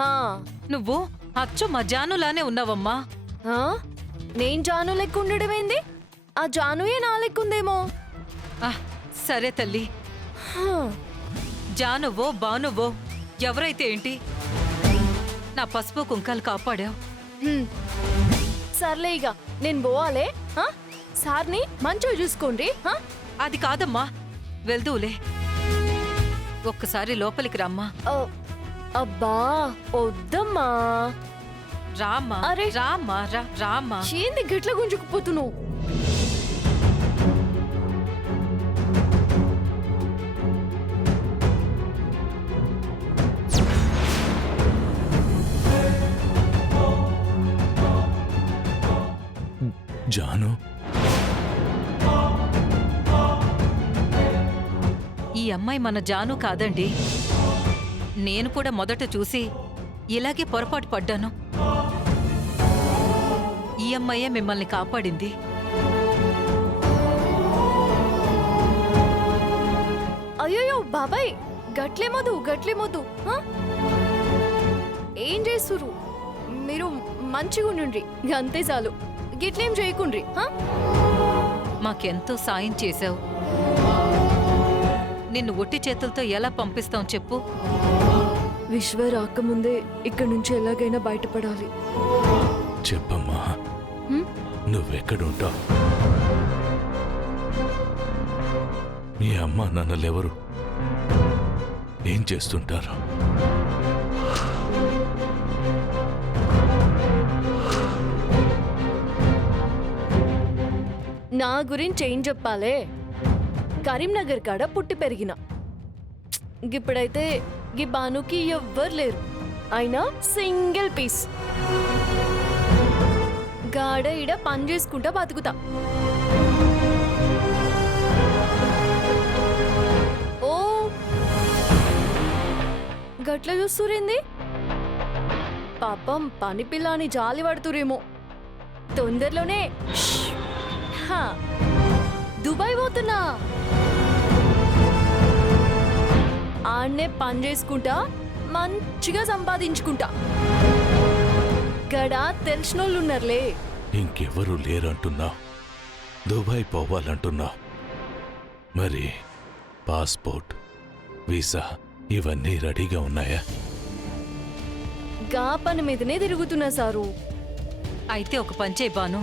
హా, నువ్వు అచ్చు మా జానులానే ఉన్నావమ్మా. హా? నేను జాను లెక్క ఉండడం ఏంది? ఆ జానుయే నా లెక్కుందేమో. సరే తల్లి, హా, జానువో బానువో ఎవరైతే ఏంటి, నా పసుపు కుంకాలు కాపాడావు. హ్మ్. సర్లే ఇక నేను పోవాలే. హా? సార్ని మంచిగా చూసుకోండి. హా? అది కాదమ్మా, వెళ్దూలే. ఒక్కసారి లోపలికి రమ్మా. ఆ, అబ్బా వద్దమ్మా. రామ్మా, అరే. రామ్మా, రామ్మా. ఏంది గట్ల గుంజుకుపోతున్నావు? జాను, ఈ అమ్మాయి మన జాను కాదండి. నేను కూడా మొదట చూసి ఇలాగే పొరపాటు పడ్డాను. ఈ అమ్మాయే మిమ్మల్ని కాపాడింది. అయ్యో బాబాయ్, గట్లేమోదు. హా? ఏం చేస్తురు మీరు? మంచిగా ఉండుండ్రి, అంతే చాలు. గిట్లేం చేయకుండ్రి. హా? మాకెంతో సాయం చేశావు. నిన్ను ఒట్టి చేతులతో ఎలా పంపిస్తాం చెప్పు? విశ్వ రాకముందే ఇక్కడి నుంచి ఎలాగైనా బయటపడాలి. చెప్పమ్మా, హ్మ్? నువ్వెక్కడుంటావు? మీ అమ్మ నాన్నలెవరు? ఏం చేస్తుంటారు? నా గురించి ఏం చెప్పాలే? కరీంనగర్ కాడ పుట్టి పెరిగిన. ఇప్పుడైతే గీ బానుకి ఎవ్వరు లేరు. అయినా సింగిల్ పీస్. గాడ ఈడ పని చేసుకుంటా బతుకుతా. ఓ గట్ల చూస్తురేంది? పాపం పని పిల్ల అని జాలి పడుతురేమో. తొందరలోనే హా, దుబాయ్ పోతున్నా. ఆడనే పని చేసుకుంటా మంచిగా సంపాదించుకుంటా. గడ తెలిసినోళ్ళున్నారులే. ఇంకెవరూ లేరంటున్నావు, దుబాయ్ పోవాలంటున్నావు. మరి పాస్పోర్ట్, వీసా ఇవన్నీ రెడీగా ఉన్నాయా? గా పని మీదనే తిరుగుతున్నా సారు. అయితే ఒక పంచేయ్ బాను.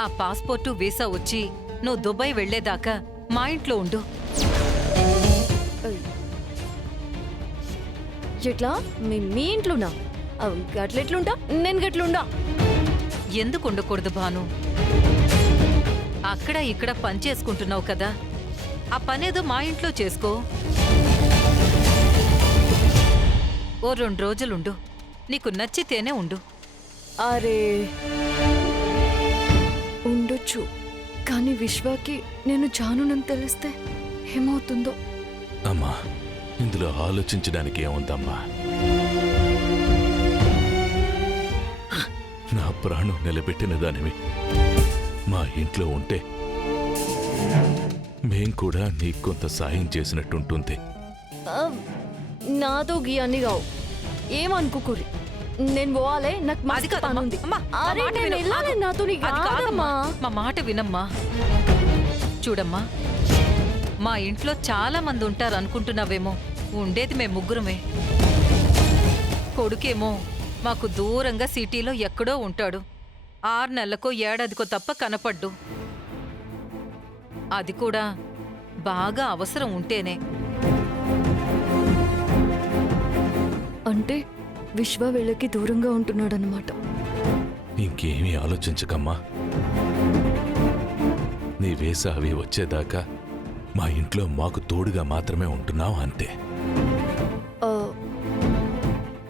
ఆ పాస్పోర్టు వీసా వచ్చి నువ్వు దుబాయ్ వెళ్లేదాకా మా ఇంట్లో ఉండు. ఎట్లా? మీ ఇంట్లోనా? గట్లెట్లుంటా? నేను గట్లుండా. ఎందుకు ఉండకూడదు భాను? అక్కడ ఇక్కడ పని చేసుకుంటున్నావు కదా, ఆ పనేదో మా ఇంట్లో చేసుకో. ఓ 2 రోజులుండు, నీకు నచ్చితేనే ఉండు. అరే ఉండొచ్చు, కానీ విశ్వాకి నేను జానునని తెలిస్తే ఏమవుతుందో. అమ్మా, ఇందులో ఆలోచించడానికి ఏముందమ్మా? నా ప్రాణం నిలబెట్టిన దానివి మా ఇంట్లో ఉంటే మేం కూడా నీకు కొంత సాయం చేసినట్టుంటుంది. ఆ, నాతో గీ అన్ని కావు, ఏమనుకోకూరి. నేను పోవాలే, నాకు అది మస్తు కాదమ్మా. పని ఉంది. అమ్మా, మా అరే మాట నేను విను. వెళ్ళాలి, ఆగు. నాతో నీ అది కాదమ్మా, కాదమ్మా. మా మాట వినమ్మా. చూడమ్మా, మా ఇంట్లో చాలా మంది ఉంటారు అనుకుంటున్నావేమో. ఉండేది మేము ముగ్గురమే. కొడుకేమో మాకు దూరంగా సిటీలో ఎక్కడో ఉంటాడు. 6 నెలలకో ఏడాదికో తప్ప కనపడ్డు. అది కూడా బాగా అవసరం ఉంటేనే. అంటే విశ్వ వీళ్ళకి దూరంగా ఉంటున్నాడన్నమాట. ఇంకేమీ ఆలోచించకమ్మా. నీ వీసా అవి వచ్చేదాకా మా ఇంట్లో మాకు తోడుగా మాత్రమే ఉంటున్నావు, అంతే.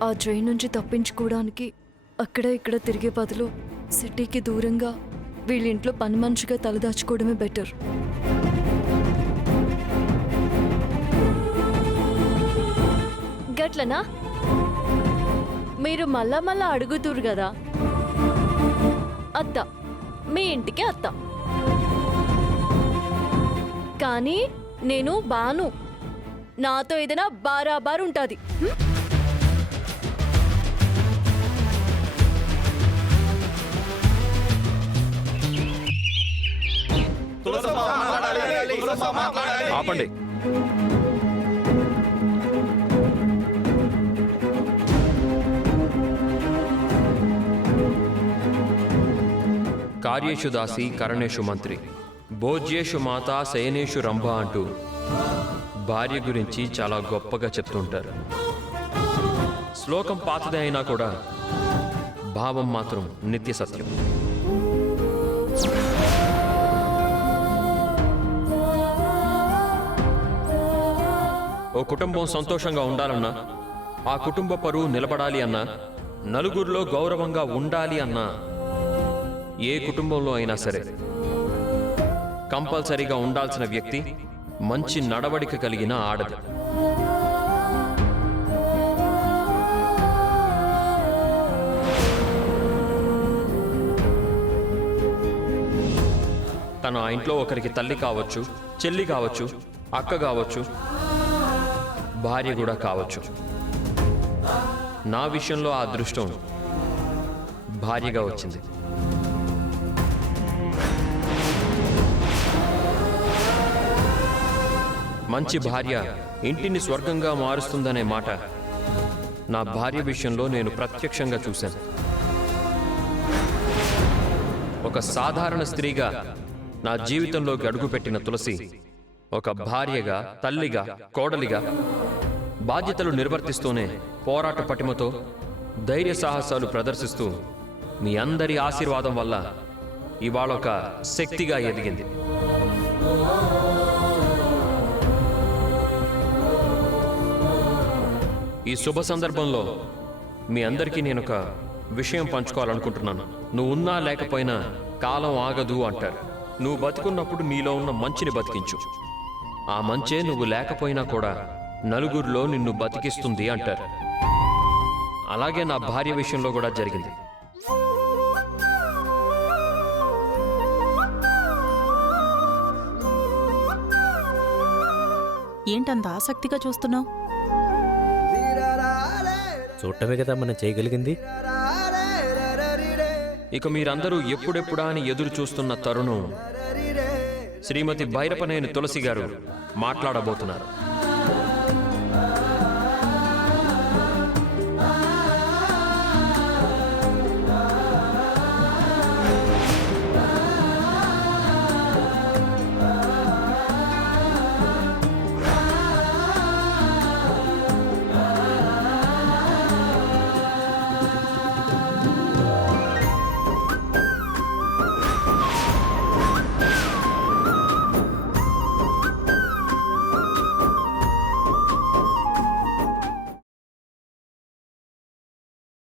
ఆ ట్రైన్ నుంచి తప్పించుకోవడానికి అక్కడ ఇక్కడ తిరిగే బదులు సిటీకి దూరంగా వీళ్ళింట్లో పని మనిషిగా తలదాచుకోవడమే బెటర్. గట్లనా? మీరు మళ్ళా మళ్ళా అడుగుతురు కదా, అత్త మీ ఇంటికి అత్త. కానీ నేను బాను, నాతో ఏదైనా బారాబార్ ఉంటుంది. ఆపండి. కార్యేషు దాసి కరణేషు మంత్రి, భోజ్యేషు మాత శయనేషు రంభ అంటూ భార్య గురించి చాలా గొప్పగా చెప్తుంటారు. శ్లోకం పాతదే అయినా కూడా భావం మాత్రం నిత్య సత్యం. ఓ కుటుంబం సంతోషంగా ఉండాలన్నా, ఆ కుటుంబ పరువు నిలబడాలి అన్నా, నలుగురిలో గౌరవంగా ఉండాలి అన్నా, ఏ కుటుంబంలో అయినా సరే కంపల్సరీగా ఉండాల్సిన వ్యక్తి మంచి నడవడిక కలిగిన ఆడది. తను ఆ ఇంట్లో ఒకరికి తల్లి కావచ్చు, చెల్లి కావచ్చు, అక్క కావచ్చు, భార్య కూడా కావచ్చు. నా విషయంలో ఆ అదృష్టం భార్యగా వచ్చింది. మంచి భార్య ఇంటిని స్వర్గంగా మారుస్తుందనే మాట నా భార్య విషయంలో నేను ప్రత్యక్షంగా చూశాను. ఒక సాధారణ స్త్రీగా నా జీవితంలోకి అడుగుపెట్టిన తులసి ఒక భార్యగా, తల్లిగా, కోడలిగా బాధ్యతలు నిర్వర్తిస్తూనే పోరాట పటిమతో ధైర్య సాహసాలు ప్రదర్శిస్తూ మీ అందరి ఆశీర్వాదం వల్ల ఇవాళ ఒక శక్తిగా ఎదిగింది. ఈ శుభ సందర్భంలో మీ అందరికీ నేను ఒక విషయం పంచుకోవాలనుకుంటున్నాను. నువ్వు ఉన్నా లేకపోయినా కాలం ఆగదు అంటారు. నువ్వు బతికున్నప్పుడు నీలో ఉన్న మంచిని బతికించు. ఆ మంచే నువ్వు లేకపోయినా కూడా నలుగురిలో నిన్ను బతికిస్తుంది అంటారు. అలాగే నా భార్య విషయంలో కూడా జరిగింది. ఏంటంత ఆసక్తిగా చూస్తున్నావు? చూడటమే కదా మనం చేయగలిగింది. ఇక మీరందరూ ఎప్పుడెప్పుడా అని ఎదురు చూస్తున్న తరుణం శ్రీమతి భైరపనేని తులసి గారు మాట్లాడబోతున్నారు.